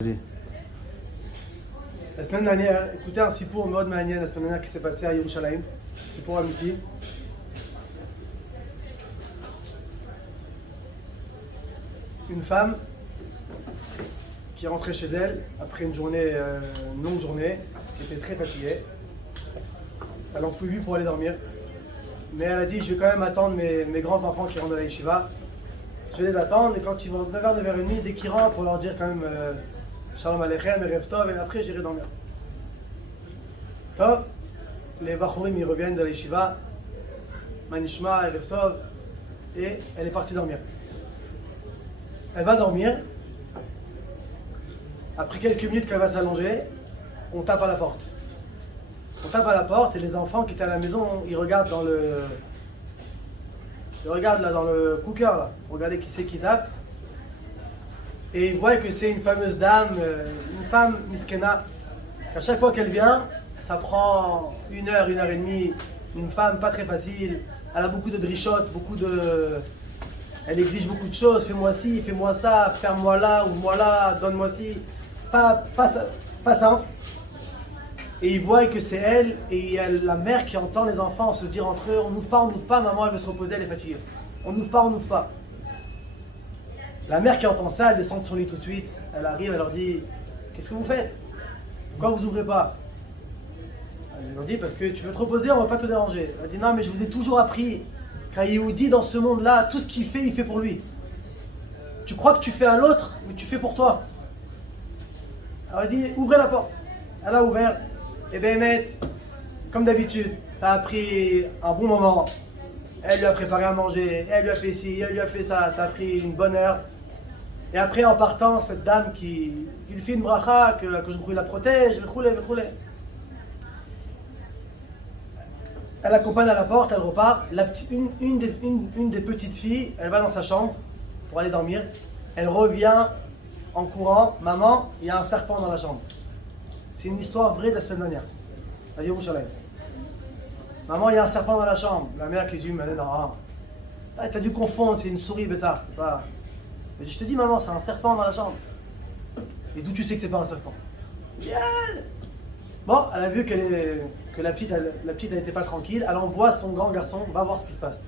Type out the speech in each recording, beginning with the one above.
Vas-y. La semaine dernière, écoutez un sipour en mode manière, la semaine dernière qui s'est passé à Yerushalayim, sipour amiti. Une femme qui est rentrée chez elle après une journée, une longue journée, qui était très fatiguée. Elle en pouvait plus pour aller dormir. Mais elle a dit, je vais quand même attendre mes grands enfants qui rentrent de la yeshiva. Je vais les attendre et quand ils vont 9h, 9h30, dès qu'ils rentrent, pour leur dire quand même Shalom Aleichem, Erev Tov, et après j'irai dormir. Top, les Bachurim ils reviennent de la yeshiva, Manishma, Erev Tov, et elle est partie dormir. Elle va dormir. Après quelques minutes qu'elle va s'allonger, on tape à la porte. On tape à la porte et les enfants qui étaient à la maison, ils regardent dans le... Ils regardent là dans le cooker là, regardez qui c'est qui tape. Et ils voient que c'est une fameuse dame, une femme miskena. À chaque fois qu'elle vient, ça prend 1 heure, 1h30. Une femme pas très facile. Elle a beaucoup de drichotes, elle exige beaucoup de choses. Fais-moi ci, fais-moi ça, ferme-moi là, ouvre-moi là, donne-moi ci. Pas ça. Et ils voient que c'est elle et il y a la mère qui entend les enfants se dire entre eux, on n'ouvre pas, maman elle veut se reposer, elle est fatiguée. On n'ouvre pas. La mère qui entend ça, elle descend de son lit tout de suite. Elle arrive, elle leur dit, qu'est-ce que vous faites? Pourquoi vous ouvrez pas? Elle leur dit, parce que tu veux te reposer, on va pas te déranger. Elle dit, non mais je vous ai toujours appris qu'un Yehudi dans ce monde-là, tout ce qu'il fait, il fait pour lui. Tu crois que tu fais à l'autre, mais tu fais pour toi. Alors elle dit, ouvrez la porte. Elle a ouvert. Et bien, comme d'habitude, ça a pris un bon moment. Elle lui a préparé à manger, elle lui a fait ci, elle lui a fait ça, ça a pris une bonne heure. Et après, en partant, cette dame qui lui fait une bracha, que je la protège, roulez. Elle accompagne à la porte, elle repart. Une des petites filles, elle va dans sa chambre pour aller dormir. Elle revient en courant. Maman, il y a un serpent dans la chambre. C'est une histoire vraie de la semaine dernière. À Yerushalayim. Maman, il y a un serpent dans la chambre. La mère qui dit, mais non, t'as dû confondre, c'est une souris, bêtard. C'est pas... Mais je te dis, maman, c'est un serpent dans la chambre. Et d'où tu sais que c'est pas un serpent? Yeah. Bon, elle a vu que la petite, elle n'était pas tranquille. Elle envoie son grand garçon, va voir ce qui se passe.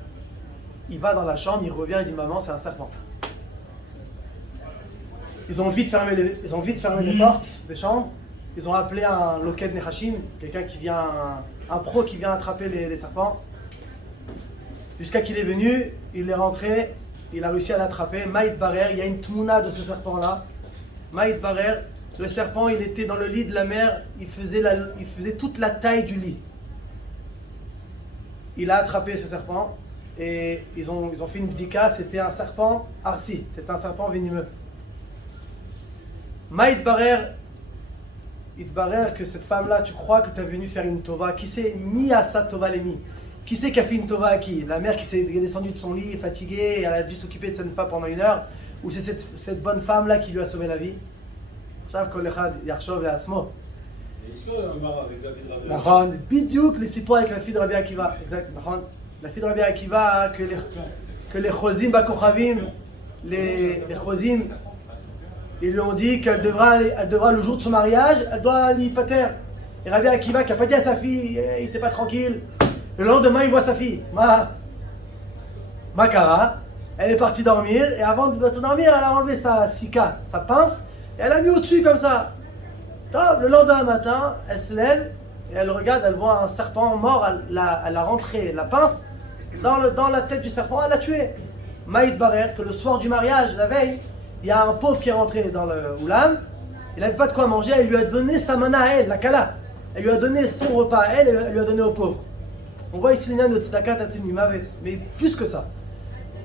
Il va dans la chambre, il revient, il dit, maman, c'est un serpent. Ils ont vite fermé les portes des chambres. Ils ont appelé un Loked Nechashim, quelqu'un qui vient, un pro qui vient attraper les serpents. Jusqu'à qu'il est venu, il est rentré, il a réussi à l'attraper. Maïd Barer, il y a une tmouna de ce serpent-là. Maïd Barer, le serpent, il était dans le lit de la mère, il faisait toute la taille du lit. Il a attrapé ce serpent et ils ont fait une bdika, c'était un serpent arsi, c'était un serpent venimeux. Maïd Barer, il te barre que cette femme-là, tu crois que tu es venu faire une tova. Qui c'est mi à sa tova les mi? Qui c'est qui a fait une tova à qui? La mère qui s'est descendue de son lit, fatiguée, et elle a dû s'occuper de cette femme pendant 1 heure? Ou c'est cette bonne femme-là qui lui a sauvé la vie? Bidiouk, les sipours avec la fille de Rabbi Akiva. Exact. La fille de Rabbi Akiva, que les chozim bakochavim, les chozim, ils lui ont dit qu'elle devra le jour de son mariage, elle doit aller pater. Et Rabbi Akiva qui n'a pas dit à sa fille, il n'était pas tranquille. Le lendemain, il voit sa fille. Makara, elle est partie dormir et avant de dormir, elle a enlevé sa sika, sa pince, et elle a mis au-dessus comme ça. Le lendemain matin, elle se lève et elle regarde, elle voit un serpent mort, elle a rentré la pince dans la tête du serpent, elle l'a tué. Maïd Barer, que le soir du mariage, la veille, il y a un pauvre qui est rentré dans le oulam, il n'avait pas de quoi manger, elle lui a donné sa mana à elle, la kala. Elle lui a donné son repas à elle et elle lui a donné au pauvre. On voit ici l'union de tzedaka tatsimi mavet, mais plus que ça.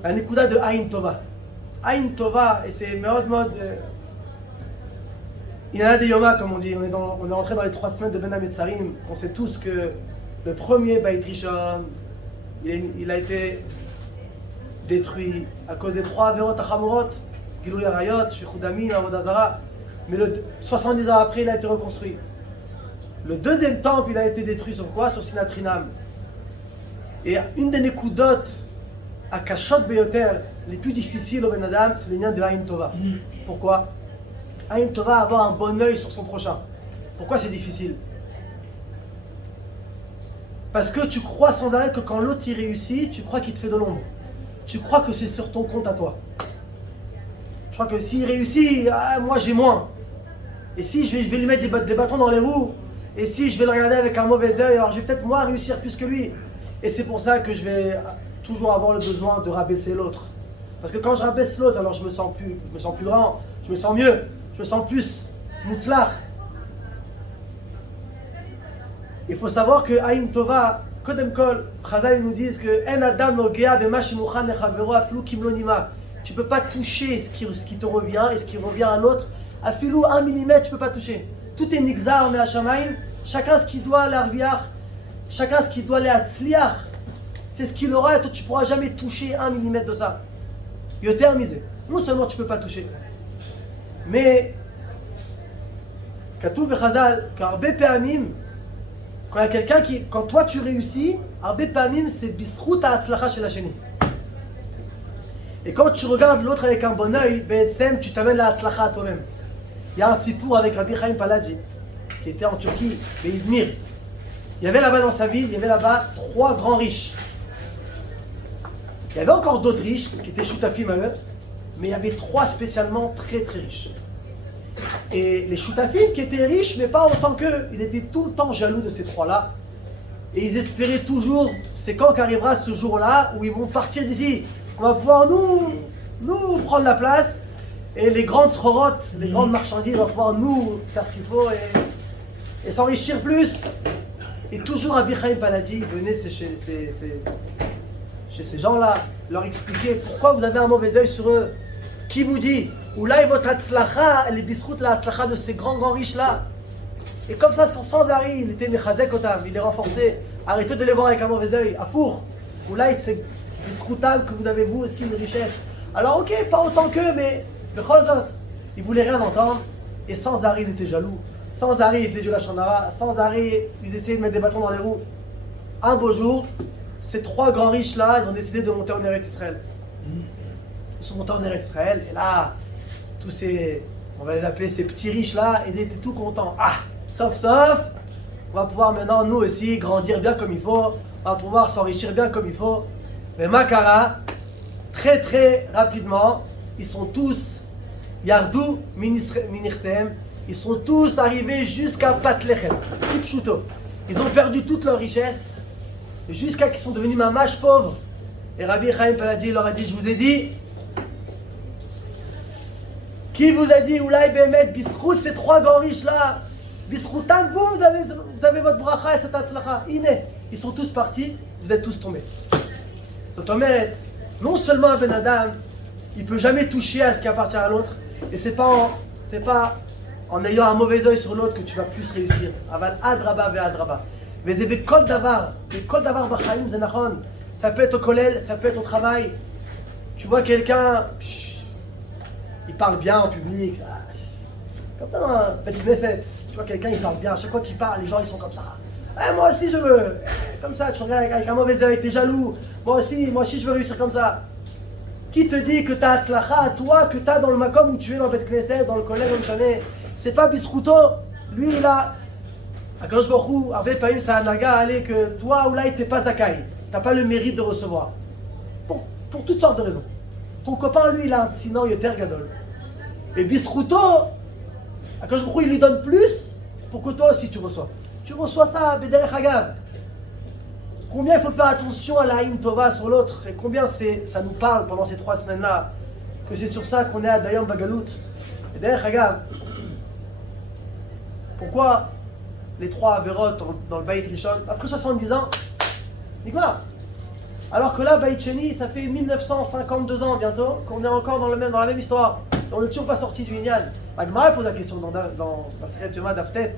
Un écouda de Aïn Tova. Aïn Tova, et c'est mode. Il y en a des Yoma, comme on dit, on est rentré dans les 3 semaines de Ben Hametzarim. On sait tous que le premier Beit Rishon, il a été détruit à cause des 3 Averot Achamorot. Gilou Yarayot, Sheikhou Damin, Avodah Zara. Mais 70 ans après, il a été reconstruit. Le deuxième temple, il a été détruit sur quoi? Sur Sinatrinam. Et une des Nekudot à Kashot Beyoter, les plus difficiles au Ben Adam, c'est les liens de Aïn Tova. Pourquoi? Aïn Tova, avoir un bon œil sur son prochain. Pourquoi c'est difficile? Parce que tu crois sans arrêt que quand l'autre y réussit, tu crois qu'il te fait de l'ombre. Tu crois que c'est sur ton compte à toi. Tu crois que s'il réussit, moi j'ai moins. Et si je vais lui mettre des bâtons dans les roues, et si je vais le regarder avec un mauvais œil, alors je vais peut-être moi réussir plus que lui. Et c'est pour ça que je vais toujours avoir le besoin de rabaisser l'autre. Parce que quand je rabaisse l'autre, alors je me sens plus grand, je me sens mieux, je me sens plus mutzlach. Il faut savoir que Aïn Tova, Kodem Kol, Chazal nous disent que En Adam Nogea Bema Shemuchan Lechavero Aflu Kimlo Nima. Tu ne peux pas toucher ce qui te revient et ce qui revient à l'autre. Afilou 1 millimètre, tu ne peux pas toucher. Tout est nixar, mais Hashamaim, chacun ce qui doit l'arviar, chacun ce qui doit les atzliar. C'est ce qu'il aura et toi tu ne pourras jamais toucher 1 millimètre de ça. Yoter misé. Non seulement tu ne peux pas toucher, mais Katoub et Chazal, car Bepeamim, quand il y a quelqu'un quand toi tu réussis, Arbe Pamim c'est bisrout à Atzlacha chez la chénie. Et quand tu regardes l'autre avec un bon oeil, tu t'amènes la Atzlacha à toi-même. Il y a un sipour avec Rabbi Chaim Paladji, qui était en Turquie, à Izmir. Il y avait là-bas dans sa ville, il y avait là-bas 3 grands riches. Il y avait encore d'autres riches qui étaient choutafim à eux, mais il y avait 3 spécialement très très riches. Et les choutafim qui étaient riches, mais pas autant qu'eux, ils étaient tout le temps jaloux de ces 3-là. Et ils espéraient toujours, c'est quand qu'arrivera ce jour-là où ils vont partir d'ici. On va pouvoir nous prendre la place. Et les grandes schorotes, les grandes marchandises vont pouvoir nous faire ce qu'il faut et s'enrichir plus. Et toujours Rabbi Chaim Paladji venait chez ces gens-là, leur expliquer pourquoi vous avez un mauvais œil sur eux. Qui vous dit Oulaï votre atzlacha, les bisroutes la atzlacha de ces grands riches-là. Et comme ça, sans arrêt, il était mechazek otam, il les renforçait. Arrêtez de les voir avec un mauvais œil. Afour, Oulaï c'est bisroutal que vous avez vous aussi une richesse. Alors ok, pas autant qu'eux, mais ils voulaient rien entendre. Et sans arrêt, ils étaient jaloux. Sans arrêt, ils faisaient du lachanara. Sans arrêt, ils essayaient de mettre des bâtons dans les roues. Un beau jour, ces 3 grands riches-là, ils ont décidé de monter en Eretz Israël. Ils sont montés en Eretz Israël, et là, tous ces, on va les appeler ces petits riches-là, ils étaient tout contents. Sauf, on va pouvoir maintenant, nous aussi, grandir bien comme il faut, on va pouvoir s'enrichir bien comme il faut. Mais Makara, très très rapidement, ils sont tous, Yardou, Minirsem, ils sont tous arrivés jusqu'à Patlechem, Kipchuto. Ils ont perdu toute leur richesse, jusqu'à qu'ils sont devenus mamash pauvres. Et Rabbi Chaim Paladji leur a dit, je vous ai dit, qui vous a dit, Oulaï Bemet, Bisrout, ces 3 grands riches là, Bisroutan, vous avez votre bracha et cette atzlacha. Ils sont tous partis, vous êtes tous tombés. Cet homme, non seulement un Ben Adam, il ne peut jamais toucher à ce qui appartient à l'autre, et c'est pas en ayant un mauvais œil sur l'autre que tu vas plus réussir. Aval adraba ve adraba. Mais c'est kol davar b'chaim zenachon. Ça peut être au collège, ça peut être au travail. Tu vois quelqu'un, il parle bien en public, comme dans un petit Knesset. Tu vois quelqu'un, il parle bien. À chaque fois qu'il parle, les gens ils sont comme ça. Moi aussi je veux. Comme ça, tu regardes avec un mauvais œil, t'es jaloux. Moi aussi je veux réussir comme ça. Qui te dit que t'as Hatzlacha, toi, que t'as dans le makom où tu es dans le Bet Knesset, dans le collège, dans le chalet? C'est pas Bisruto. Lui, il a. Akadosh Baruch Hu, Arbe Pa'im, ça a naga, allez, que toi, ou là, t'es pas Zakai. T'as pas le mérite de recevoir. Pour toutes sortes de raisons. Ton copain, lui, il a un tsinon yoter gadol. Et Bisruto, Akadosh Baruch Hu, il lui donne plus pour que toi aussi tu reçois. Tu reçois ça, Bederech Hagav. Combien il faut faire attention à la haïn tova sur l'autre et combien ça nous parle pendant ces 3 semaines-là, que c'est sur ça qu'on est à Dayam Bagalout. Et d'ailleurs, regarde, pourquoi les 3 Averot dans le Bayit Rishon, après 70 ans, Nigmar. Alors que là, Bayit Sheni, ça fait 1952 ans bientôt, qu'on est encore dans la même histoire. On n'est toujours pas sorti du Inyan. Agmar pose la question dans la Seret Yoma Daftet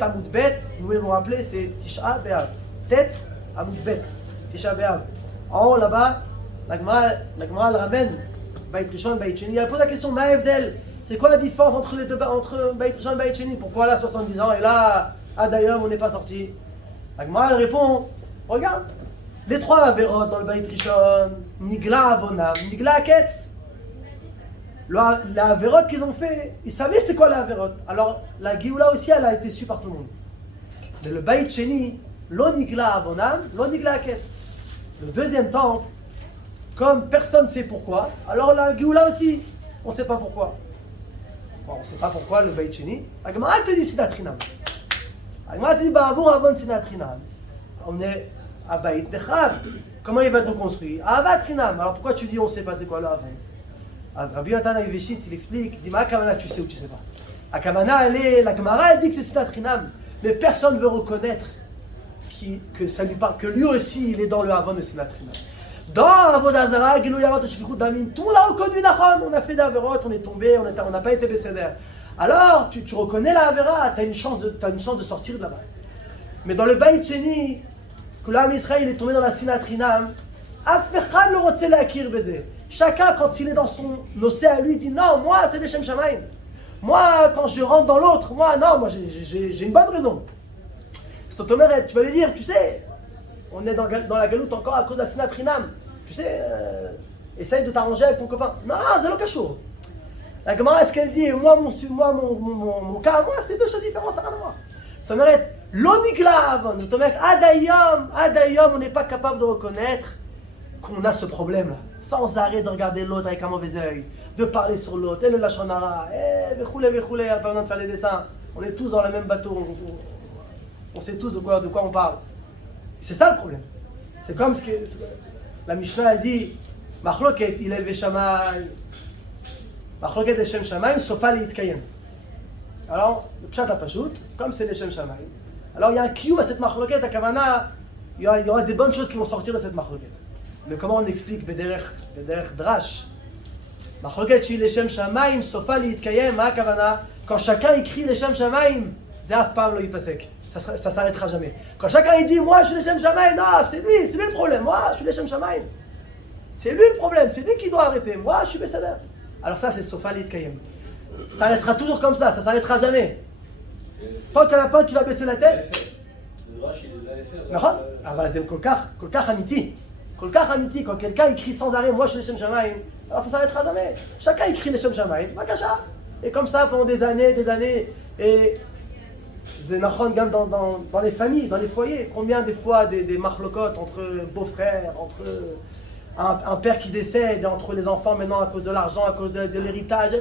Amoud Bet, si vous voulez vous rappeler, c'est Tisha Be'av. Tête à Moudbet, Tisha B'Av. En haut là-bas, la Gemara le ramène, Bayit Rishon, Bayit Sheni. Elle pose la question, Ma'evdel, c'est quoi la différence entre les deux, entre Bayit Rishon et Bayit Sheni? Pourquoi là 70 ans et là, d'ailleurs on n'est pas sorti? La Gemara elle répond, regarde, les 3 Averot dans le Bayit Rishon, Nigla Avonam, Nigla Aketz. La Averot qu'ils ont fait, ils savaient c'était quoi la Averot. Alors la Géoula aussi, elle a été su par tout le monde. Mais le Beit Sheni, lo nigla avonam, lo nigla aketz. Le deuxième temple, comme personne ne sait pourquoi, alors la Géoula aussi, on ne sait pas pourquoi. Bon, on ne sait pas pourquoi le Beit Sheni. La Gemara te dit Sinat Chinam. La Gemara te dit Ba'avour avon Sinat Chinam. On est à Beit Nechav. Comment il va être reconstruit? Avat Chinam. Alors pourquoi tu dis on ne sait pas c'est quoi le avon? Rabbi Yotan Ayveshitz, il explique, il dit ma Kavana, tu sais ou tu sais pas. La Kavana, la Gemara, elle dit que c'est Sinat Chinam, mais personne ne veut reconnaître que ça lui parle, que lui aussi il est dans le avon de Sinat Chinam. Dans Avodah Zara, Gilou Yarot Shfichut Damim, tout le monde a reconnu Nachon, on a fait des averot, on est tombé, on n'a pas été bécédère. Alors tu reconnais la avera, tu as une chance de sortir de là-bas. Mais dans le Beit Sheni, que l'âme Israël est tombé dans la Sinat Chinam, Afechad le rotze l'akir beze. Chacun, quand il est dans son océan à lui, dit non, moi c'est des Shem Shamaim. Moi, quand je rentre dans l'autre, moi j'ai une bonne raison. C'est Otomeret, tu vas lui dire, tu sais, on est dans la galoute encore à cause de la Sinat Chinam. Tu sais, essaye de t'arranger avec ton copain. Non, c'est le cachot. La Gemara, est-ce qu'elle dit, mon cas, moi, c'est deux choses différentes, ça n'a rien à voir. Otomeret, l'oniglav, Otomeret, adayom, on n'est pas capable de reconnaître qu'on a ce problème-là, sans arrêt de regarder l'autre avec un mauvais œil, de parler sur l'autre, et le lachonara, vechoulé, pas besoin de faire des dessins, on est tous dans le même bateau, on sait tous de quoi on parle. C'est ça le problème. C'est comme ce que la Mishnah a dit, Machloket Hillel veShammai, Machloket Leshem Shammai, Sofa Leitkayem. Alors, le pshat hapachout, comme c'est Leshem Shammai, alors il y a un kiyum à cette Machloket, à Kavana, il y aura des bonnes choses qui vont sortir de cette Machloket. Mais comment on explique Bederech Drash? Machloket shi Leshem Shammai, Sofa Leitkayem, ma Kavana, quand chacun écrit Leshem Shammai, Ze'af Pam lo yipasek. Ça s'arrêtera jamais. Quand chacun il dit moi je suis Leshem Shammai, non, c'est lui le problème. Moi je suis Leshem Shammai. C'est lui le problème, c'est lui qui doit arrêter. Moi je suis Besséder. Alors ça c'est Sofa Leitkayem. Ça restera toujours comme ça s'arrêtera jamais. Tant qu'à la fin tu vas baisser la tête. Ah bah c'est Kolkar Hamiti. Kolkar Hamiti, quand quelqu'un écrit sans arrêt moi je suis Leshem Shammai, alors ça s'arrêtera jamais. Chacun écrit Leshem Shammai, Makasha. Et comme ça pendant des années. Et c'est nachon dans les familles, dans les foyers. Combien des fois des machlokot entre beaux-frères, entre un père qui décède, entre les enfants maintenant à cause de l'argent, à cause de l'héritage.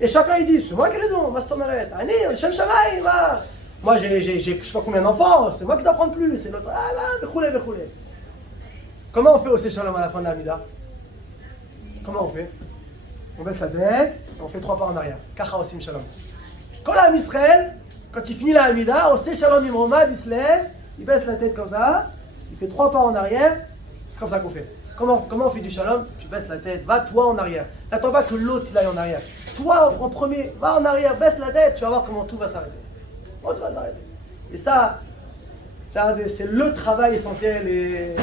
Et chacun il dit, c'est moi qui ai raison, Mastomeret, Ani, Shem Shamaï, moi j'ai je sais pas combien d'enfants, c'est moi qui dois prendre plus, c'est l'autre, vechoulé. Comment on fait au Shalom à la fin de la Mida? Comment on fait? On baisse la tête, on fait 3 pas en arrière. Kacha osim Shalom. Quand l'âme Israël, quand il finit la Hamida, Oseh Shalom Imroma, il se lève, il baisse la tête comme ça, il fait 3 pas en arrière, c'est comme ça qu'on fait. Comment on fait du Shalom? Tu baisses la tête, va toi en arrière. N'attends pas que l'autre il aille en arrière. Toi en premier, va en arrière, baisse la tête, tu vas voir comment tout va s'arrêter. Tout va s'arrêter. Et ça c'est le travail essentiel et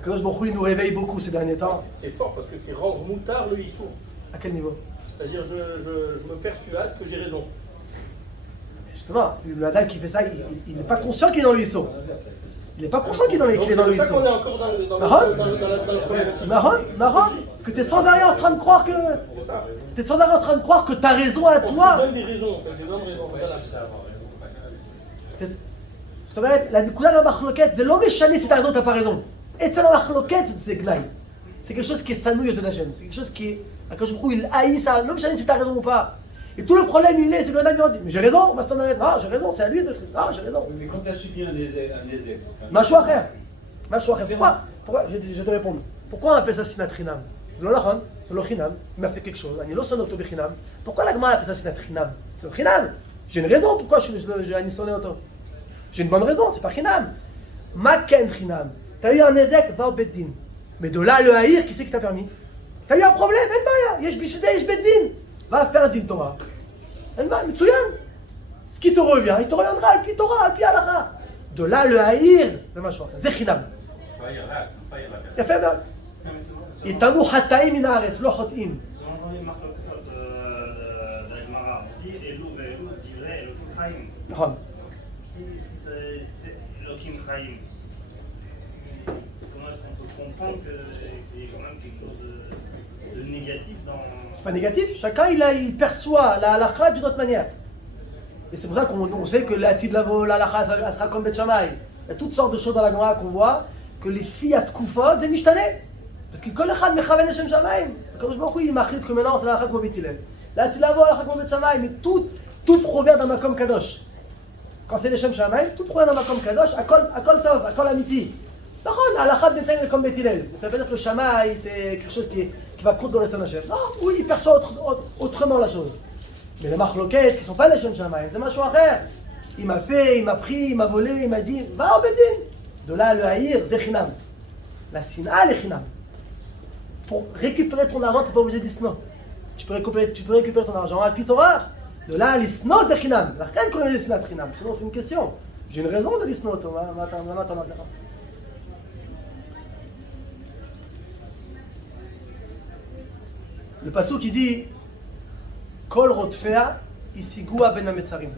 Akadosh Baruch Hu, il nous réveille beaucoup ces derniers temps. C'est fort parce que c'est rendre moutard le Issour. À quel niveau? C'est-à-dire je me persuade que j'ai raison. Justement, le dame qui fait ça, il n'est pas conscient qu'il est dans le Hisso. Il n'est pas conscient qu'il est dans le Hisso. C'est pour ça qu'on est encore dans le problème. Marron, que tu es sans arrêt en train de croire que... Tu es sans arrêt en train de croire que tu as raison à toi. On se donne des raisons, en fait, des bonnes raisons. זאת אומרת, כולנו במחלוקת, זה לא משנה si tu as raison ou tu n'as pas raison. אצל המחלוקת זה גנאי. C'est quelque chose qui est sanouille de Hachem. C'est quelque chose qui est... Akadosh Baruch Hu, il haït ça. Non, si tu as raison ou pas. Et tout le problème, c'est que le Nabi dit, mais j'ai raison, non, j'ai raison, c'est à lui de truc. Non, j'ai raison. Mais quand tu as subi un ézec, Machou frère. Pourquoi je vais te répondre. Pourquoi on appelle ça Sinat Chinam? Le Lachon, c'est le Chinam, il m'a fait quelque chose. Il sonne auto Chinam. Pourquoi la Gemara appelle ça Sinat Chinam? C'est le Chinam. J'ai une raison pourquoi je sonné auto. J'ai une bonne raison, c'est pas Chinam. Maken Chinam. T'as eu un ézec, va au Beddin. Mais de là, le haïr, qui c'est qui t'a permis? T'as eu un problème, Yesh Bishudé, Yesh Beddin. Va faire un din Torah. Mitsuyan. Ce qui te revient, il te reviendra, al pi Torah, al pi halakha. De là, le haïr, le machouach, c'est Chinam. Il a fait bien. Itamu hataim min haaretz, lo chotim. נכון. comprend qu'il y a quand même quelque chose de négatif dans... C'est pas négatif, chacun il perçoit la halakha d'une autre manière. Et c'est pour ça qu'on sait que la halakha elle sera comme Bet Shammai. Il y a toutes sortes de choses dans la Gemara qu'on voit, que les filles à Tkufot, c'est mishtane. Parce que kol echad mechaven Hashem Shamayim. Quand je m'en il m'achrit que maintenant c'est la halakha comme Bet Hillel. La tilavo halakha comme Bet Shammai, mais tout provient d'un makom kadosh. Quand c'est les Shem Shamayim, tout provient d'un makom kadosh, akol tov, akol amiti. Par contre, la halakha Bet Hillel comme Bet Hillel. Ça veut dire que le Shammai c'est quelque chose qui va contre dans le Tzon Hashem. Non, oui, il perçoit autrement la chose. Mais les machloket qui ne sont pas les Shem Shamayim, c'est machou affaire. Il m'a fait, il m'a pris, il m'a volé, il m'a dit, va au Bedin. De là, le haïr, c'est chinam. La sina, elle est chinam. Pour récupérer ton argent, tu n'es pas obligé d'isno. Tu peux récupérer ton argent à Pitorah. De là, l'isno, c'est chinam. La reine connaît l'isno, c'est chinam. Sinon, c'est une question. J'ai une raison de l'isno, Thomas. Le pasuk qui dit Kol rotfea isigua ben hametzarim.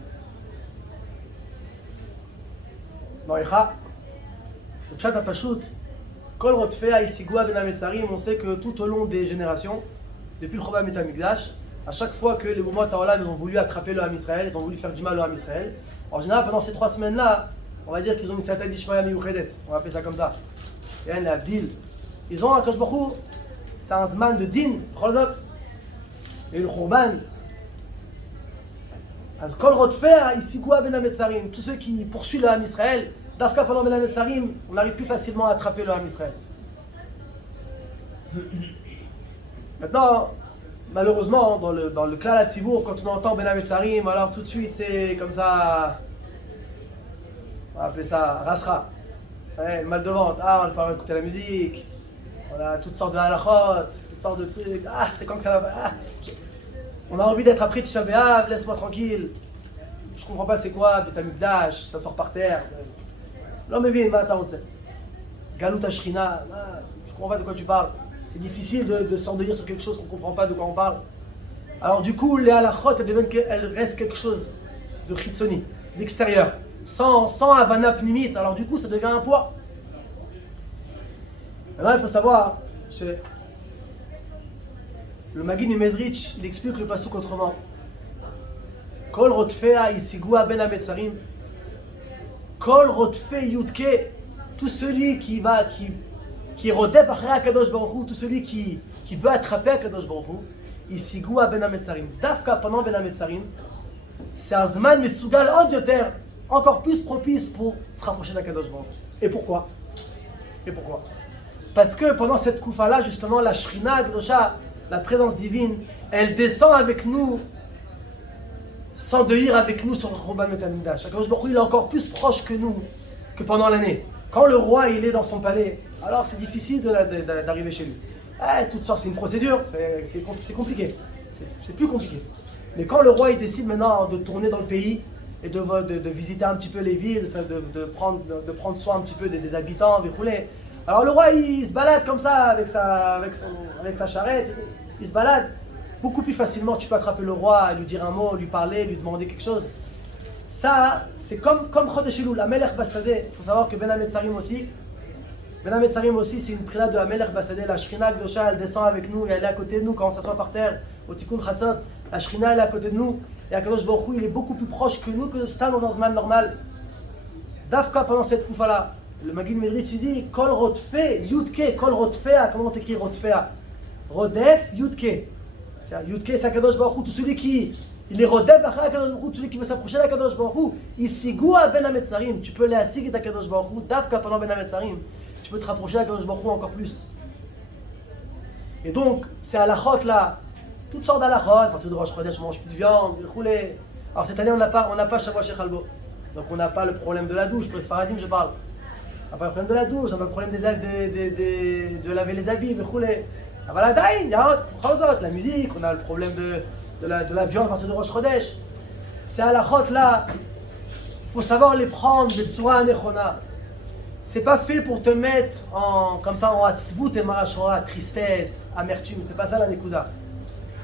Maricha, le pshat hapashut, Kol rotfea isigua ben hametzarim, on sait que tout au long des générations, depuis le Chorban Beit HaMikdash, à chaque fois que les Umot HaOlam ont voulu attraper le Ham Israël, ils ont voulu faire du mal au Ham Israël, en général pendant ces 3 semaines-là, on va dire qu'ils ont mis Satan d'Ishmael Miyuchedet, on va appeler ça comme ça. Et un Abdil. Ils ont un Kadosh Baruch Hu, c'est un Zman de Din, Cholzot. Et le Khurban, Kol Rotfea, Isigua Ben HaMetzarim, tous ceux qui poursuivent le Ham Israël, Dafka pendant Ben HaMetzarim, on arrive plus facilement à attraper le Ham Israël. Maintenant, malheureusement, dans le Klal HaTzibur, quand on entend Ben HaMetzarim, alors tout de suite c'est comme ça, on va appeler ça Rasra, ouais, mal de ventre, on ne peut pas écouter la musique, on a toutes sortes de halachot, toutes sortes de trucs, c'est quand que ça va, on a envie d'être après Tisha B'Av, laisse-moi tranquille. Je comprends pas c'est quoi, Beit HaMikdash, ça sort par terre. L'homme est bien, Galut Ashrina, je comprends pas de quoi tu parles. C'est difficile de s'endeuiller sur quelque chose qu'on comprend pas de quoi on parle. Alors du coup, les halachot, elles restent quelque chose de chitzoni, d'extérieur, sans havana pnimit. Alors du coup, ça devient un poids. Maintenant, il faut savoir, le Magid Mezrich, il explique le pasuk autrement. Kol rotfea isigua ben hametzarim. Kol rotfe yudke. Tout celui qui rodef achra Kadosh Baruch Hu, tout celui qui veut attraper Kadosh Baruch Hu, isigua ben hametzarim. Dafka pendant ben hametzarim, c'est un zman mesugal encore plus propice pour se rapprocher d'Akadosh Baruch Hu. Et pourquoi? Parce que pendant cette koufa-là, justement, la Shrina Kedosha, la présence divine, elle descend avec nous, s'endeuillir avec nous sur le Chorban Beit HaMikdash. Akadosh Baruch Hu, il est encore plus proche que nous, que pendant l'année. Quand le roi il est dans son palais, alors c'est difficile d'arriver chez lui. Toutes sortes, c'est une procédure, c'est compliqué, c'est plus compliqué. Mais quand le roi il décide maintenant de tourner dans le pays et de visiter un petit peu les villes, de prendre soin un petit peu des habitants, alors le roi il se balade comme ça avec sa charrette, il se balade. Beaucoup plus facilement tu peux attraper le roi, lui dire un mot, lui parler, lui demander quelque chose. Ça, c'est comme Chodesh Elul, Amelech Basadeh. Il faut savoir que Ben HaMetzarim aussi, c'est une prila de Amelech Basadeh. La Shrina Kedosha, elle descend avec nous et elle est à côté de nous quand on s'assoit par terre au Tikkun Chatzot. La Shrina, elle est à côté de nous. Et Akadosh Baruch Hu, il est beaucoup plus proche que nous que Stam dans un zman normal. Dafka pendant cette koufa-là, le Magid Medrich dit Kol Rotfe Yudke, Kol Rotfea. Comment on écrit Rotfea? Rodef Yudke. Yudke, c'est Akadosh Baruch Hu, tout celui qui il est rodef après Akadosh Baruch Hu, celui qui veut s'approcher d'Akadosh Baruch Hu. Isigua ben hametzarim, tu peux les assigner d'Akadosh Baruch Hu, dafka pendant ben hametzarim, tu peux te rapprocher d'Akadosh Baruch Hu encore plus. Et donc, ces halachot là, toutes sortes d'halachot, à partir de Rosh Chodesh, je mange plus de viande, roulé. Alors cette année, on n'a pas Shavua Sheikh Halbo. Donc on n'a pas le problème de la douche, pour les Sfaradim je parle. On n'a pas le problème de la douche, on n'a pas le problème de laver les habits, roulé. Voilà, la musique, on a le problème de la viande à partir de Rosh Chodesh. Ces halachot là, il faut savoir les prendre de tsura nechona. C'est pas fait pour te mettre comme ça en atzvut et marashora, tristesse, amertume. C'est pas ça la nekuda.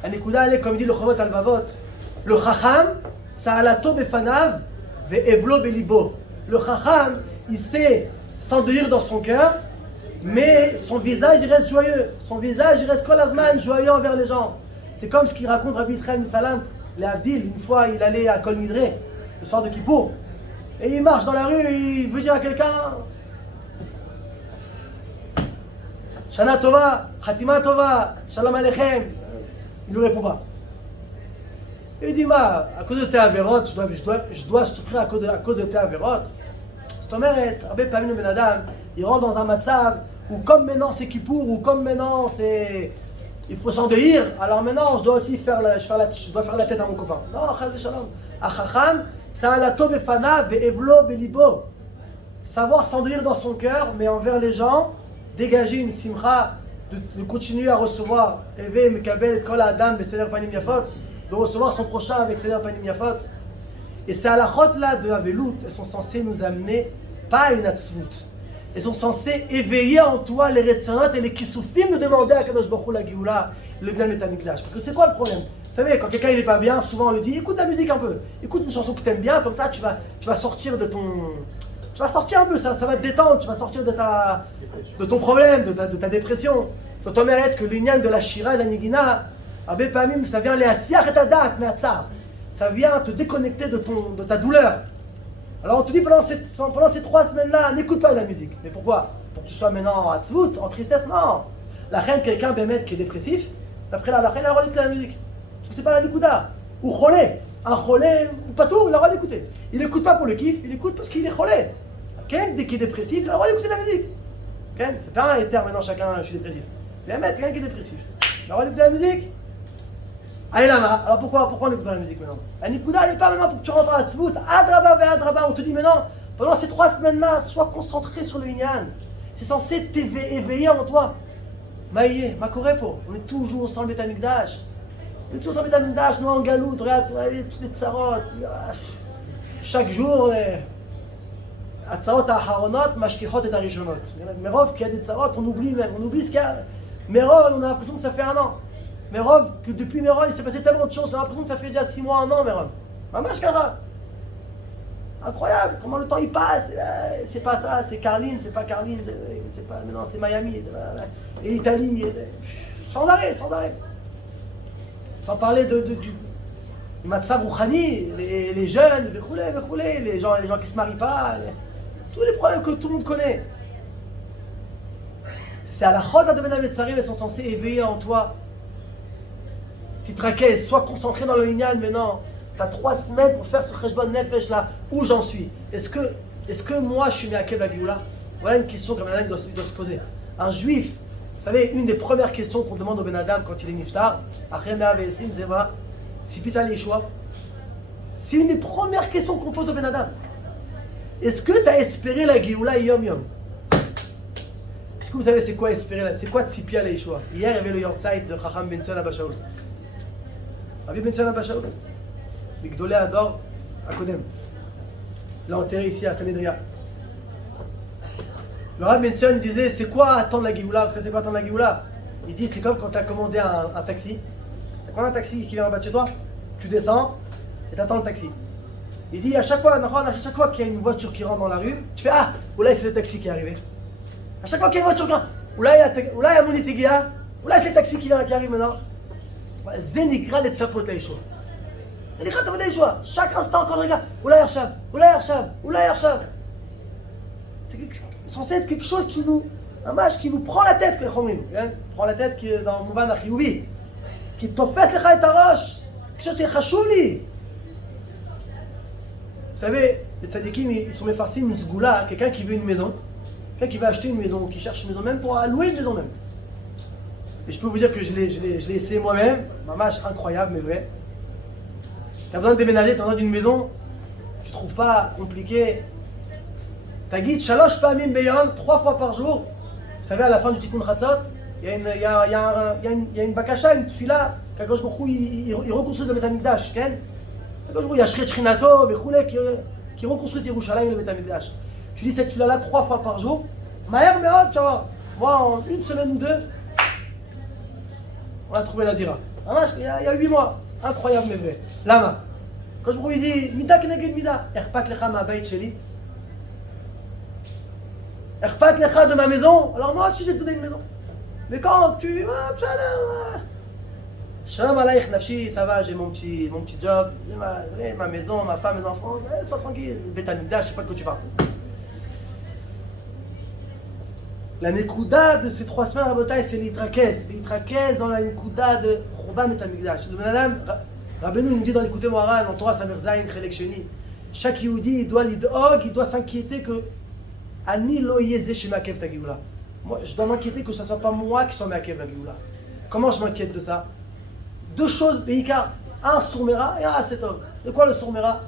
La nekuda, elle est comme dit le Chovot Alvavot. Le chacham, tsa'alato befanav ve'evlo belibo. Le chacham, il sait s'endeuillir dans son cœur, Mais son visage, il reste joyeux. Son visage, il reste kol hazman, joyeux envers les gens. C'est comme ce qu'il raconte Rabbi Israël Misalant, les Avdil. Une fois, il allait à Kol Nidre, le soir de Kippour. Et il marche dans la rue, il veut dire à quelqu'un Shana Tova, Khatima Tova, Shalom Aleichem. Il ne lui répond pas. Il dit, à cause de tes avérotes, je dois souffrir à cause de tes avérotes. Cette omeret, Rabbi Pamim Ben Adam, il rentre dans un matzav où comme maintenant c'est Kippour, ou comme maintenant c'est... Il faut s'endeuillir, alors maintenant je dois aussi faire la tête à mon copain. Non, chas v'shalom. Achacham, sa'alato befana ve'evlo belibo. Savoir s'endeuillir dans son cœur, mais envers les gens, dégager une simcha, de continuer à recevoir, Eve mekabel kol adam beseder panim yafot, de recevoir son prochain avec seder panim yafot. Et ces halachot là de Avelut, elles sont censées nous amener pas à une atzvut. Elles sont censées éveiller en toi les retzanot et les kissoufim de demander à Kadosh Baruch Hu la Géoula, le Gnan Metamikdash. Parce que c'est quoi le problème? Vous savez, quand quelqu'un il est pas bien, souvent on lui dit écoute la musique un peu, écoute une chanson que tu aimes bien, comme ça tu vas sortir de ton. Tu vas sortir un peu, ça va te détendre, tu vas sortir de ton problème, de ta dépression. Je dois mérite que l'union de la Shira et la Nigina, Rabbi Pamim, ça vient les asiach et adat, mais ça vient te déconnecter de ta douleur. Alors on te dit pendant ces 3 semaines-là, n'écoute pas de la musique. Mais pourquoi? Pour que tu sois maintenant en atzvut, en tristesse? Non. La reine, quelqu'un bémet qui est dépressif, d'après la reine, il a le droit d'écouter la musique. Parce que c'est pas la nikuda. Ou cholé. Un cholé, ou pas tout, il a le droit d'écouter. Il n'écoute pas pour le kiff, il écoute parce qu'il est cholé. Dès qu'il est dépressif, il a le droit d'écouter la musique. C'est pas un éther maintenant, chacun, je suis dépressif. Bémet, quelqu'un qui est dépressif, il a le droit d'écouter la musique. Allez là-bas, alors pourquoi on écoute pas la musique maintenant? La nikuda, elle n'est pas maintenant pour que tu rentres à la tzvut. Adraba ve adraba, on te dit maintenant, pendant ces 3 semaines-là, sois concentré sur le inyan. C'est censé t'éveiller en toi. Maïe, ma korepo, on est toujours sans le Betamikdash. On est toujours sans le Betamikdash, nous en galoute, regarde toutes les tsarot. Chaque jour, הצרות האחרונות משכיחות את הראשונות. מרוב qu'il y a des tsarot, on oublie ce qu'il y a. Mérol, on a l'impression que ça fait 1 an. Mérol, que depuis Mérol, il s'est passé tellement de choses, on a l'impression que ça fait déjà 6 mois, 1 an, Mérol. Mamash Kara. Incroyable, comment le temps il passe. C'est pas ça, c'est Carline, c'est pas Carline, c'est pas, non, c'est Miami, et l'Italie. Sans arrêt. Sans parler du Matzav Rouhani, les jeunes, les gens qui se marient pas, tous les problèmes que tout le monde connaît. C'est à la chota de Ben Ametzarim, elles sont censées éveiller en toi. Titraquez, sois concentré dans le Inyan maintenant. Tu as 3 semaines pour faire ce Cheshbon Nefesh là, où j'en suis. Est-ce que moi je suis Meakev la Géoula? Voilà une question que Ben Adam doit se poser. Un juif, vous savez, une des premières questions qu'on demande au Ben Adam quand il est niftar, après Mea Ve'esrim, c'est va, Tzipita Yeshua. C'est une des premières questions qu'on pose au Ben Adam. Est-ce que tu as espéré la Géoula Yom Yom? Est-ce que vous savez c'est quoi espérer? C'est quoi Tzipia la Yeshua? Hier, il y avait le Yortzeit de Chacham Ben Tzana Bashaoul. Rabbi Ben Tzana Bashaoul, Migdolé Ador à Kodem. L'a enterré ici à Sanedria. Le Rabbi Ben Tzana disait c'est quoi attendre la Géoula? Vous savez c'est quoi attendre la Géoula? Il dit c'est comme quand tu as commandé un taxi. Tu as commandé un taxi qui vient en bas de chez toi, tu descends et tu attends le taxi. Il dit à chaque fois qu'il y a une voiture qui rentre dans la rue, tu fais ah, oula c'est le taxi qui est arrivé. À chaque fois qu'il y a une voiture qui rentre, oula il y a Monitegia, oula c'est le taxi qui arrive maintenant. Zénikra les tzapot la Yeshua. Zénikra tzapot la Yeshua. Chaque instant encore regarde, oula Yarshav. C'est censé être quelque chose qui nous prend la tête, prend la tête qui est dans le Mouvan Achiyuvi, qui t'offesse le Chayet Arosh, quelque chose qui est chachouli. Vous savez, les tzadikim, ils sont mefarsim une zgoula, quelqu'un qui veut une maison, quelqu'un qui veut acheter une maison, qui cherche une maison même pour louer une maison même. Et je peux vous dire que je l'ai essayé moi-même, mamash incroyable mais vrai. Tu as besoin de déménager, tu as besoin d'une maison, tu trouves pas compliqué. T'as dit shalosh pa'amim beyom, 3 fois par jour. Vous savez, à la fin du Tikkun Chatzot, il y a une bakasha, une tfila, qu'Akadosh Baruch Hu, il reconstruit le Beit HaMikdash, il y a Shret Shrinato, qui reconstruit Yerushalayim et le Beit HaMikdash. Tu dis cette tfila-là 3 fois par jour, Maher Meod, tu vois, moi en 1 semaine ou 2, on a trouvé la dira. Il y a 8 mois, incroyable mais vrai. Lama. Quand je vous dis, Mida keneged Mida, Erpat lecha ma'bayit sheli. Erpat lecha de ma maison, alors moi aussi je vais te donner une maison. Mais quand tu... Shalom alaïch nafshi, ça va, j'ai mon petit job, j'ai ma maison, ma femme, mes enfants, laisse-moi tranquille. Beth Amikdash, je sais pas de quoi tu parles. La Nekuda de ces 3 semaines à Rabotai, c'est l'Itrakez. L'Itrakez dans la Nekuda de Churban Beth Amikdash. Le Madame, Rabbeinu nous dit dans l'écouté Moharan, en Torah Samer Zayin, Chelek Sheni, chaque Yehudi, il doit l'idhog, il doit s'inquiéter que Ani lo yeze chez Makev ta Géoula. Moi, je dois m'inquiéter que ce ne soit pas moi qui soit Makev la Géoula. Comment je m'inquiète de ça? 2 choses, Beika. Un Sourmera et un Asetov. C'est quoi le Sourmera?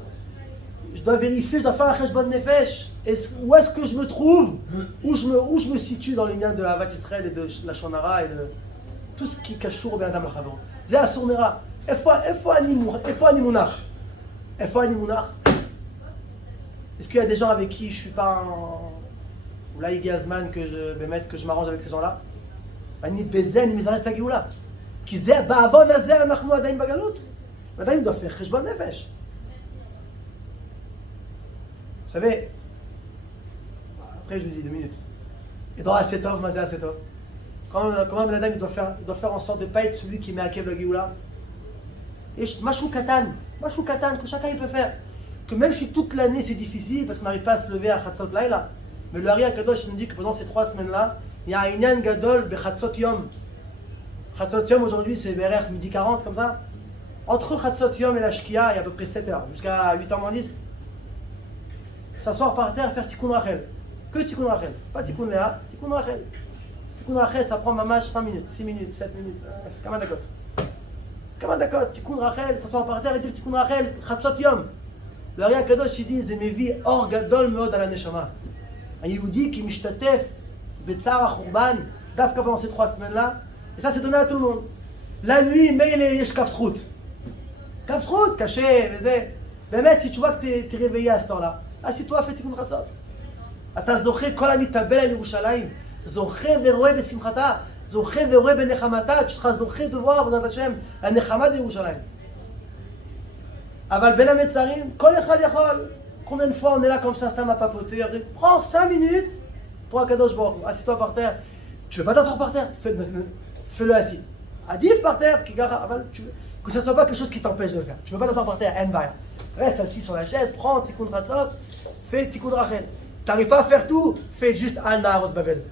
Je dois vérifier, je dois faire la Cheshbon Nefesh. Où est-ce que je me trouve? Où je me situe dans les liens de Havat Israël et de la Shonara et de tout ce qui cache au Ben Adam Lachavon. C'est un Sourmera. Efo Animunach. Est-ce qu'il y a des gens avec qui je suis pas en... Ou là, Iggy Azman, que je m'arrange avec ces gens-là? Ani Bezen, mais ça reste à Géoula. Qui zé, ba'avon azé, anachnu adayin bagalut. Maintenant, il doit faire Cheshbon Nefesh. Vous savez, après je vous dis 2 minutes. Et dans Asetov, Mazé Asetov. Comment Ben Adam il doit faire en sorte de ne pas être celui qui met à Kev la Géoula? Et Mashou Katan, que chacun il peut faire. Que même si toute l'année c'est difficile, parce qu'on n'arrive pas à se lever à Chatzot Laila, mais le Ari HaKadosh nous dit que pendant ces 3 semaines-là, il y a un Inyan Gadol Bechatzot Yom. Chatzot Yom aujourd'hui c'est vers midi 40 comme ça. Entre Chatzot Yom et la Shkia, il y a à peu près 7 heures, jusqu'à 8h moins 10. S'asseoir par terre, faire Tikkun Rachel. Que Tikkun Rachel, pas Tikkun Léa, Tikkun Rachel. Tikkun Rachel, ça prend mamash 5 minutes, 6 minutes, 7 minutes, Kamadakot, Tikkun Rachel, s'asseoir par terre et dire Tikkun Rachel, Chatzot Yom. Le Ari HaKadosh il dit, Zemevi or gadol meod ala neshama. Un Yehudi qui mishtatef betzar hachurban, dafka pendant ces 3 semaines-là, et ça c'est donné à tout le monde. La nuit, mais il yesh kafsrout. Kafsrout, caché, mais mec, si tu vois que t'es réveillé à ce temps-là, assis-toi, fais Tikkun Chatzot. אתה זוכה כל המתאבל על ירושלים, זוכה ורואה בשמחתה, זוכה ורואה בנחמתה, tu seras זוכה de voir בעזרת השם, הנחמה בירושלים. אבל בין המצרים, כל אחד יכול. Combien de fois on est là comme ça, Stam à papoter, prends 5 minutes pour Akadosh Baruch Hu, assis-toi par terre. Tu veux pas t'asseoir par terre? Fais-le assis. Adif par terre, que ce soit pas quelque chose qui t'empêche de le faire. Tu veux pas t'asseoir par terre, reste assis sur la chaise, prends Tikkun Chatzot, fais Tikkun Rachel. T'arrives pas à faire tout, fais juste Al Naharot Babel.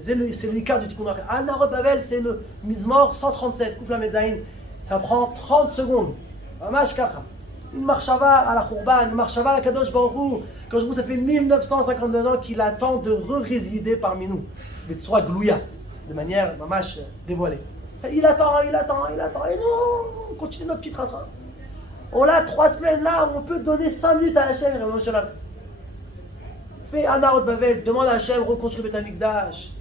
C'est l'écart du Tikkun Rachel. Al Naharot Babel, c'est le Mizmor 137, Kouf la Medzaïn. Ça prend 30 secondes. Mamash Kacha. Une marchava à la Khurban, une marchava à la Kadosh Baruch Hu. Quand je vous, ça fait 1952 ans qu'il attend de re-résider parmi nous. Mais de soi glouya, de manière mamash dévoilée. Il attend. Et nous, on continue notre petit train-train. On a 3 semaines là, on peut donner 5 minutes à Hachem. Fais un Narod Bavel, demande à Hachem, reconstruire Beth Amikdash.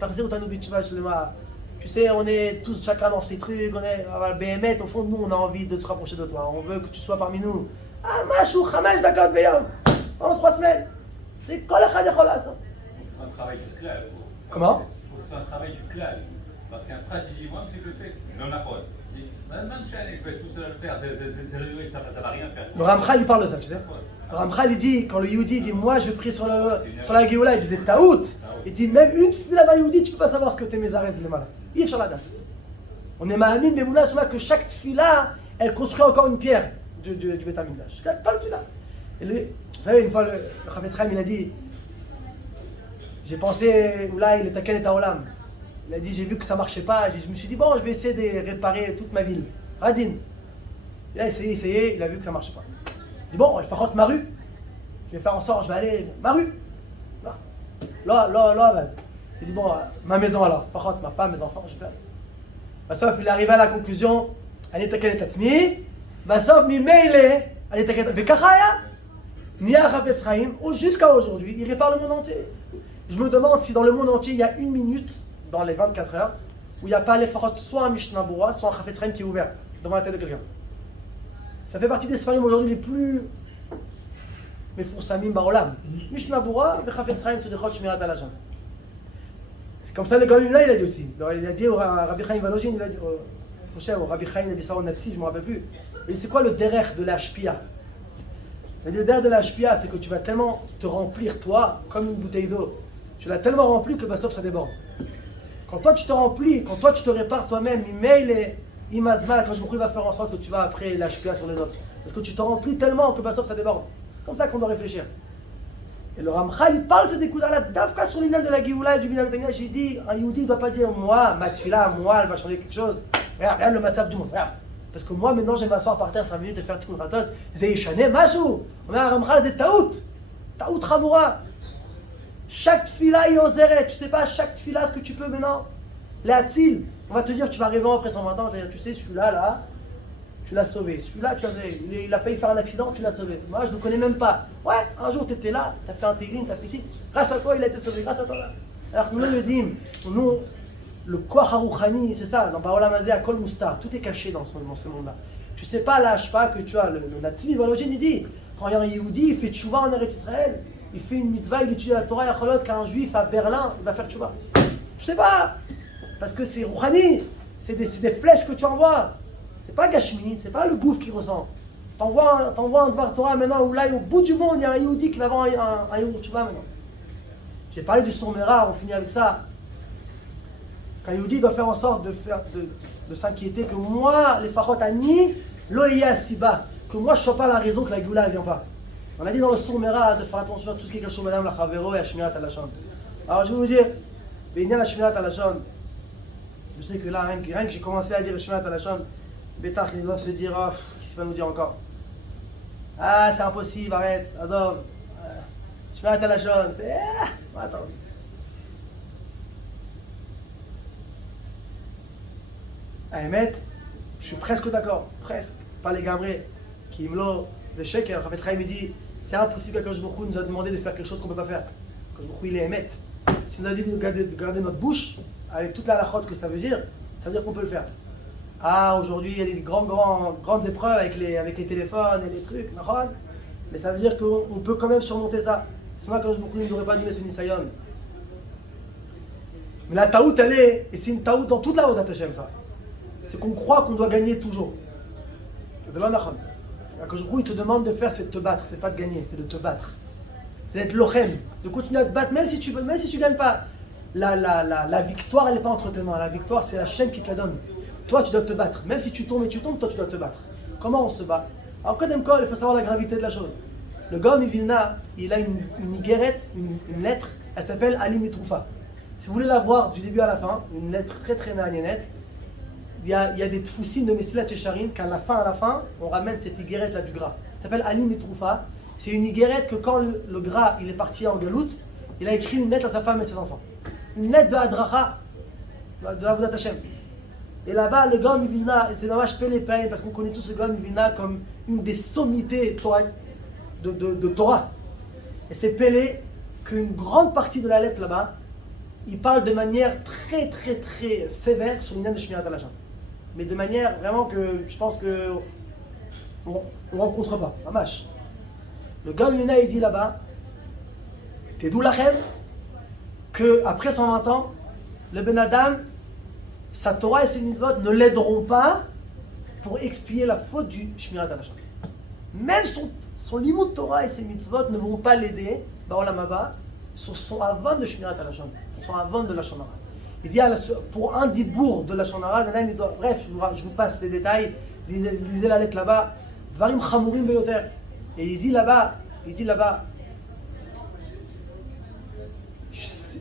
Tu sais, on est tous chacun dans ces trucs, on est BMT, au fond de nous, on a envie de se rapprocher de toi. On veut que tu sois parmi nous. Ah, Mashou, Khamesh Dakot Beyom. Pendant 3 semaines. C'est Kol Echad Yachol Asa. C'est un travail du clal. Comment? C'est un travail du clal. Parce qu'un prat, il dit, moi, c'est que fait. Je n'en ai pas. Même chaîne, je vais tout seul le faire. Ça va rien faire. Le Ramchal, il parle de ça, tu sais. Le Ramchal, il dit, quand le Yehudi dit, moi, je prie sur la Géoula, il disait, Taout. Il dit, même une fila d'un Yehudi, tu peux pas savoir ce que t'es Mézarez, le malin. Il est sur la date. On est Mahamine, mais Mouna, que chaque fila, elle construit encore une pierre du Beth Amikdash. Vous savez, une fois, le Chafetz Chaim, il a dit, j'ai pensé, là, il est à quel état Olam. Il a dit, j'ai vu que ça marchait pas, je me suis dit, bon, je vais essayer de réparer toute ma ville. Radin. Il a essayé, il a vu que ça marchait pas. Il dit, bon, je vais faire ma rue. Je vais faire en sorte, je vais aller, ma rue. Là. Il dit, bon, ma maison alors, ma femme, mes enfants, je vais faire. Sauf, il est arrivé à la conclusion, allez, t'inquiète, t'atzmi. Sauf, mi-mailé, allez, t'inquiète, vekachaya. Nia Chafetz Chaim, jusqu'à aujourd'hui, il répare le monde entier. Je me demande si dans le monde entier, il y a 1 minute dans les 24 heures où il n'y a pas l'effort, soit un Mishnah Bura, soit un Chafetz Chaim qui est ouvert devant la tête de quelqu'un. Ça fait partie des Sfarim aujourd'hui les plus mefursamim baolam. Mishnah Bura, et Chafetz Chaim se déchot Shmirat al-Hajam. C'est comme ça le Gaon Imna il a dit aussi. Il a dit au Rabbi Chaim Valojin, il a dit au Rabbi Chaim, il a dit ça au Natsi, je ne me rappelle plus. Il dit c'est quoi le derech de la Shpia? Le derech de la Shpia, c'est que tu vas tellement te remplir toi comme une bouteille d'eau Tu l'as tellement rempli que sauf ça déborde. Quand toi tu te remplis, quand toi tu te répares toi-même, email et imazma, quand je il va faire en sorte que tu vas après l'HPA sur les autres. Parce que tu te remplis tellement que sauf ça déborde. Comme ça qu'on doit réfléchir. Et le Ramchal, il parle de cette écoute-là, d'Afka sur l'imam de la Géoula et du Binah Betagnash, il dit, un Yehudi ne doit pas dire, moi, ma tfila, moi, elle va changer quelque chose. Regarde le matzab du monde, regarde. Parce que moi, maintenant, je vais m'asseoir par terre 5 minutes et faire tikkun ratot. Zeishane, mashou. On a un Ramchal, c'est taout. Taout Hamoura. Chaque tfila est oseret. Tu sais pas, chaque tfila, ce que tu peux maintenant. Les Hatzil. On va te dire, tu vas arriver après 120 ans, tu sais, celui-là, là, tu l'as sauvé. Celui-là, tu l'as sauvé. Il a failli faire un accident, tu l'as sauvé. Moi, je ne le connais même pas. Ouais, un jour, tu étais là, tu as fait un télim, tu as fait ici. Grâce à toi, il a été sauvé. Grâce à toi, là. Alors que nous, le dim, nous, le Koach HaRuchani, c'est ça, dans Baolam Hazeh, à Kol Mustar, tout est caché dans ce monde-là. Tu sais pas, lâche pas que tu as le Natsimi Valogine, il dit, quand il y a un Yehudi, il fait tchouva en Eretz Israël, il fait une mitzvah, il étudie la Torah, Yacholot, qu'un juif à Berlin, il va faire tchouva. Tu sais pas, parce que c'est Rouhani, c'est des flèches que tu envoies. C'est pas Gashmi, c'est pas le bouffe qui ressent. T'envoies un Dvar Torah maintenant où là, au bout du monde, il y a un Yehudi qui va avoir un Yehudi tchouva maintenant. J'ai parlé du Sourmera, on finit avec ça. Quand Yehudi doit faire en sorte de s'inquiéter que moi, les Fachot Ani, Loïa Siba, que moi je ne sois pas la raison que la Géoula ne vient pas. On a dit dans le Sourmera de faire attention à tout ce qui est Kachou Madame la Chavero et à Shmirat Alashon. Alors je vais vous dire, Bénia la Shmirat Alashon, je sais que là, rien que j'ai commencé à dire Shmirat Alashon, Bétach, ils doivent se dire, oh, qu'est-ce qu'il va nous dire encore? Ah, c'est impossible, arrête, Azov. Shmirat Alashon, c'est. Attends. À émettre, je suis presque d'accord, presque, pas les gabrés, qui me l'ont de chèque. Rav Chaim dit, c'est impossible que Akadosh Baruch Hu nous a demandé de faire quelque chose qu'on ne peut pas faire. Akadosh Baruch Hu, il est émettre. S'il nous a dit de garder notre bouche, avec toute la halachot que ça veut dire qu'on peut le faire. Ah, aujourd'hui, il y a des grandes épreuves avec les téléphones et les trucs, mais ça veut dire qu'on peut quand même surmonter ça. Sinon, Akadosh Baruch Hu ne nous aurait pas donné ce nisayon. Mais la taout, elle est, et c'est une taout dans toute la Avodat Hashem, ça. C'est qu'on croit qu'on doit gagner toujours. C'est là, Nachon. Quand je crois, il te demande de faire, c'est de te battre, c'est pas de gagner, c'est de te battre. C'est d'être lochem, de continuer à te battre, même si tu gagnes pas. La victoire, elle n'est pas entre tes mains. La victoire, c'est la chaîne qui te la donne. Toi, tu dois te battre. Même si tu tombes et tu tombes, toi, tu dois te battre. Comment on se bat? Alors, quand même, il faut savoir la gravité de la chose. Le Gaon Vilna, il a une iguérette, une lettre, elle s'appelle Ali Mitroufa. Si vous voulez la voir du début à la fin, une lettre très très magnanette, il y a des tfoussines de Mesilat Yesharim qu'à la fin, on ramène cette iguérette là du gras. Ça s'appelle Ali Mitroufa. C'est une iguérette que quand le gras il est parti en galoute, il a écrit une lettre à sa femme et ses enfants. Une lettre de Hadracha, de Avodat Hashem. Et là-bas, le Gaon Vilna, c'est dommage les peines parce qu'on connaît tous ce Gaon Vilna comme une des sommités de Torah. Et c'est Pélé qu'une grande partie de la lettre là-bas, il parle de manière très très très sévère sur l'Inyan de Shmirat Alashon. Mais de manière vraiment que je pense que on rencontre pas, Hamash. Le Gaon Vilna il dit là-bas, Tedou lachem, que après 120 ans, le Ben Adam, sa Torah et ses mitzvot ne l'aideront pas pour expier la faute du Shmirat Alashon. Même son limud Torah et ses mitzvot ne vont pas l'aider, Ba'olam haba, sur son avant de Shmirat Alashon, sur son avant de Lashon Hara. Il dit pour un dibour de Lashon Hara, bref, je vous passe les détails, lisez la lettre là-bas, Dvarim Chamurim Beyoter. Et il dit là-bas,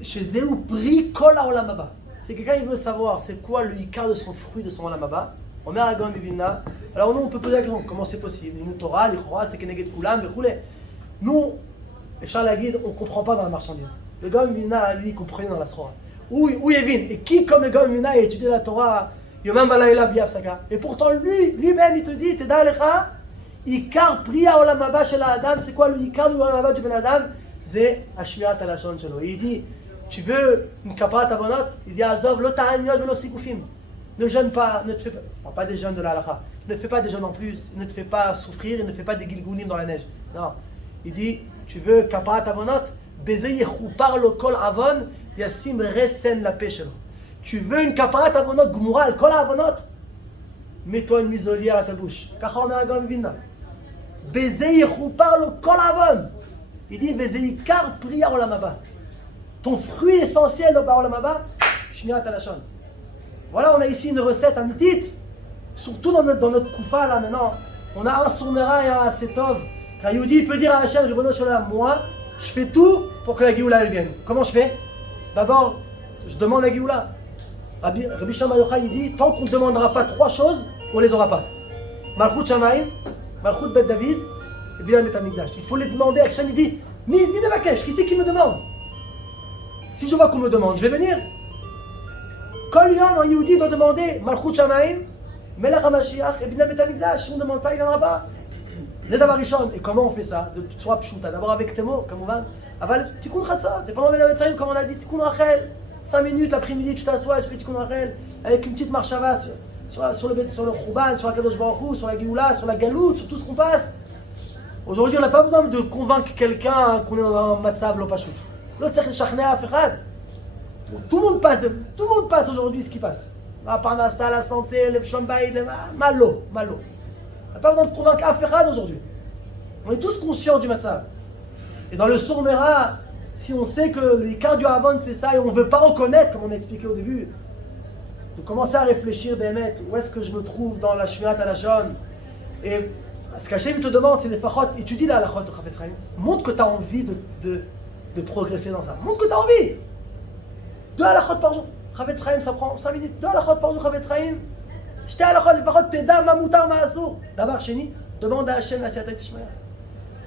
chez Zéou Pri Kol HaOlam Haba. C'est quelqu'un qui veut savoir c'est quoi le ikar de son fruit de son Olam Haba. On met un Gaon Vilna. Alors nous on peut poser la question, comment c'est possible? Nous Torah, l'Ichora, c'est Keneged Kulam, Bechoulé. Nous, les Charles Laguide, on ne comprend pas dans la marchandise. Le Gaon Vilna, lui, il comprenait dans la Sroa. Où Yevin? Et qui, comme le Gaon Vilna, a étudié la Torah, Yomam Balayla Biafsaka? Et pourtant, lui-même, il te dit, Teda Alecha, Ikar Priya Olam Haba Shel Adam, c'est quoi le Ikar du Olam Haba du Ben Adam? C'est Ashmirat Alashon Shelo. Il dit, tu veux une kaparat avonot? Il dit, Azov, lo ta'am yod velo sikufim. Ne jeûne pas, ne te fais pas des jeûnes de la halakha. Ne fais pas des jeûnes en plus, ne te fais pas souffrir, et ne fais pas des gilgoulim dans la neige. Non. Il dit, tu veux kaparat avonot? Beze yechupar lo kol avon, yasim resen la peshelo. Tu veux une kaparat avonot gmura, kol avonot? Mets-toi une muselière à ta bouche. Kacha omer Gaon Vilna. Beze yechupar lo kol avon. Il dit, beze yikar priya olam haba. ton fruit essentiel dans Baolam Haba, Shmirat Halashon. Voilà, on a ici une recette amitite, surtout dans notre Koufa là maintenant. On a un Soumera et un Asetov. Quand Yehudi peut dire à Hachem, Ribono Shalom, moi, je fais tout pour que la Géoula elle vienne. Comment je fais? D'abord, je demande la Géoula. Rabbi Shama Yochai il dit, tant qu'on ne demandera pas 3 choses, on ne les aura pas. Malchut Shamaim, Malchut Bet David, et Bina Bet Hamikdash. Il faut les demander. Hachem il dit, Mi Mevakesh, qui c'est qui me demande? Si je vois qu'on me demande, je vais venir. Kol Yom, un Yehudi doit demander Malchut Shamaim, Melech HaMashiach, et Bina Bet Hamikdash. Si on ne demande pas, il ne viendra pas. C'est d'abord Rishon. Et comment on fait ça? De soit pshuta. D'abord avec tes mots, comme on va. Aval, Tikkun Chatzot. Et pendant la médecine, comme on a dit, Tikkun Rachel. 5 minutes l'après-midi, tu t'assois et tu fais Tikkun Rachel. Avec une petite marchava sur le Chouban, sur la Kadosh Baruch Hu, sur la Géoula, sur la Galoute, sur tout ce qu'on passe. Aujourd'hui, on n'a pas besoin de convaincre quelqu'un qu'on est dans un matzav lo pashut. L'autre, c'est chachné afechad. Tout le monde passe aujourd'hui ce qui passe. La parnassa, la santé, le shambaïd, le malo. On n'a pas besoin de convaincre afechad aujourd'hui. On est tous conscients du matzav. Et dans le Sourmera, si on sait que le Ikar du Havon c'est ça et on ne veut pas reconnaître, comme on a expliqué au début, de commencer à réfléchir, Bémet, où est-ce que je me trouve dans la Shmirat Halashon. Et ce qu'Hachem te demande, c'est des fachot, étudie la halachot de Chafetz Chaim. Montre que tu as envie de progresser dans ça. Montre que tu as envie. 2 halachot par jour. Chafetz Chaim, ça prend 5 minutes. 2 halachot par jour, Chafetz Chaim. J'étais halachot, les fachot, t'eda, ma moutar, ma assour. D'abord, chéni, demande à Hachem la siatat Ishmael.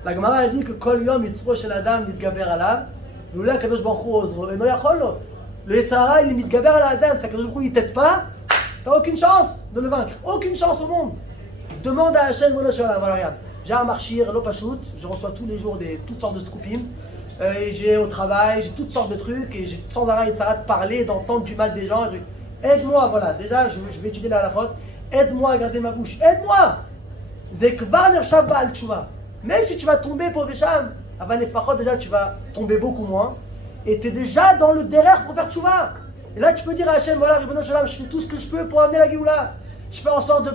La Gemara dit que Kol Yom Yitzro Shel Adam Mitgaber Alav, Loula Kadosh Baruch Hu Ozro, et no yachol lo. Le Yetzara, il est Mitgaber à Adam, c'est Kadosh Baruch Hu, il t'aide pas, t'as aucune chance de le vaincre, aucune chance au monde. Demande à Hachem Ribono Shalom. Voilà, regarde, j'ai un marchir, lo pashut, je reçois tous les jours toutes sortes de scoopim, et j'ai au travail, j'ai toutes sortes de trucs, et j'ai sans arrêt Yetzara de parler, d'entendre du mal des gens. Aide-moi, voilà, déjà je vais étudier la halachot, aide-moi à garder ma bouche, aide-moi. Zekvar Nershav Baal Tshuva. Même si tu vas tomber pour Bécham, avant les fachot, déjà tu vas tomber beaucoup moins. Et tu es déjà dans le derrière pour faire tchouva. Et là tu peux dire à Hachem, voilà, Ribono Shalom, je fais tout ce que je peux pour amener la Géoula. Je fais en sorte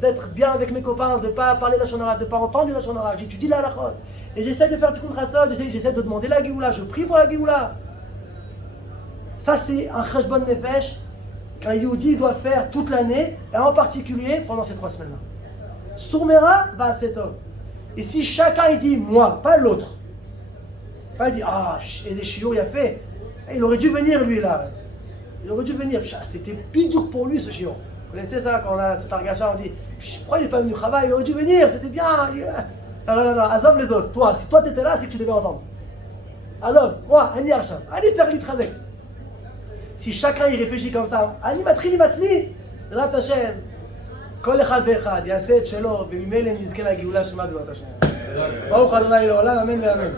d'être bien avec mes copains, de ne pas parler la shonara, de ne pas entendre la shonara. J'étudie la halachot. Et j'essaie de faire Tikkun Chatzot, j'essaie de demander la Géoula, je prie pour la Géoula. Ça c'est un cheshbon nefesh qu'un Yehudi doit faire toute l'année, et en particulier pendant ces 3 semaines-là. Sourmera va à cet homme. Et si chacun il dit moi, pas l'autre, pas il dit ah, et les chiots il a fait, il aurait dû venir lui là, il aurait dû venir, c'était bidjouk pour lui ce chiot. Vous connaissez ça quand on a cet argacha, on dit pourquoi il n'est pas venu au travail, il aurait dû venir, c'était bien. Non, azov les autres, toi, si toi t'étais là, c'est que tu devais entendre. Azov, moi, Ani Arsham, Ani Terli Trazek. Si chacun il réfléchit comme ça, Ani Matri Matzmi, Rat Hashem. כל אחד ואחד יעשה את שלו, וממילא נזכה לגאולה שלמה בעזרת השם. ברוך ה' לעולם, אמן ואמן.